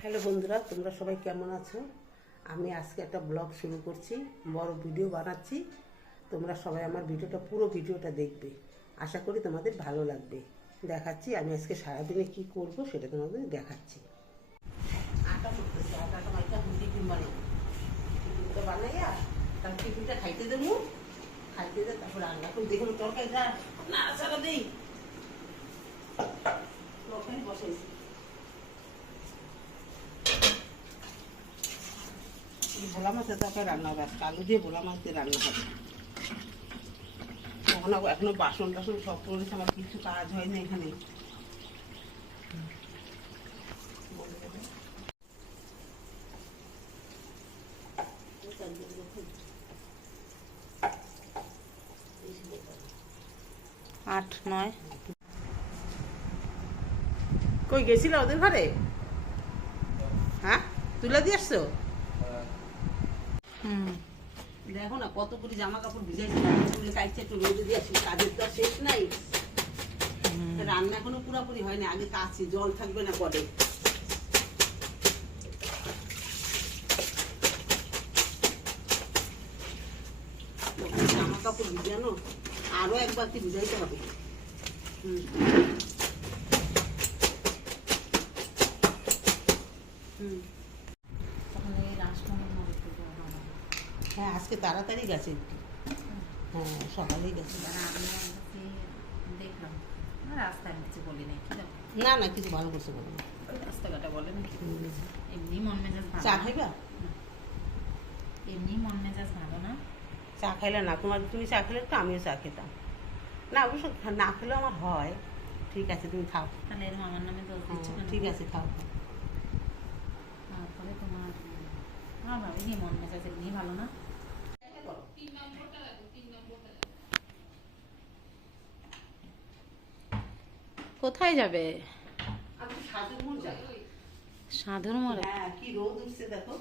Hello বন্ধুরা, তোমরা সবাই কেমন আছো? আমি আজকে একটা ব্লগ শুরু করছি, বড় ভিডিও বানাচ্ছি। তোমরা সবাই আমার ভিডিওটা, পুরো ভিডিওটা দেখবে। আশা করি তোমাদের ভালো লাগবে। দেখাচ্ছি, আমি আজকে সারাদিনে কি করব সেটা তোমাদের দেখাচ্ছি। আটা করতেছি আটাটা মাইটা টিফিন বানাবো টিফিনটা বানাইয়া তার টিফিনটা খাইতে দেবো। খাইতে দে তারপর রান্না করে দেখুন, তরকারিটা নাড়াচাড়া দিই তরকারি বসাইছি। ভোলা মাছের তরকারি রান্না হবে আজকে আলু দিয়ে ভোলা মাছ দিয়ে রান্না হবে। এখনও এখনও বাসন টাসন সব করেছে আমার কিছু কাজ হয় না এখানে। আট নয়। কই গেছিল ওদের ঘরে? হ্যাঁ? তুলে দিয়ে আসছো? দেখো না কত করে জামা কাপড় ভিজাইছি তুলে কাইছে একটু রোদে দিয়ে আসি কাজের তো শেষ নাই। রান্না এখনও পুরোপুরি হয়নি আগে কাছি জল থাকবে না পরে। জামা কাপড় ভিজানো আরও একবার কি ভিজাইতে হবে? হুম তখন এই রাষ্ট্রমন্ত্রী মনে করব আমার হ্যাঁ আজকে তাড়াতাড়ি গেছে। একটু হ্যাঁ সকালেই গেছে। দেখলাম। না রাস্তায় কিছু বলি নাই না না কিছু ভালো করছে বলো না। বলে না এমনি মন মেজাজ চা। খাইবা? এমনি মন মেজাজ ভালো না? চা খাইলে না তোমার তুমি চা খেলে তো আমিও চা খেতাম। না অবশ্য না খেলেও আমার হয়। ঠিক আছে তুমি খাও। তাহলে এরকম আমার নামে দোষ হ্যাঁ, দিচ্ছ ঠিক আছে খাও। তারপরে তোমার আমার ভাবি কি মন মেজাজ এমনি ভালো না? কোথায় যাবে? সাধুর মোড়ে হ্যাঁ কি রোদ উঠছে দেখো।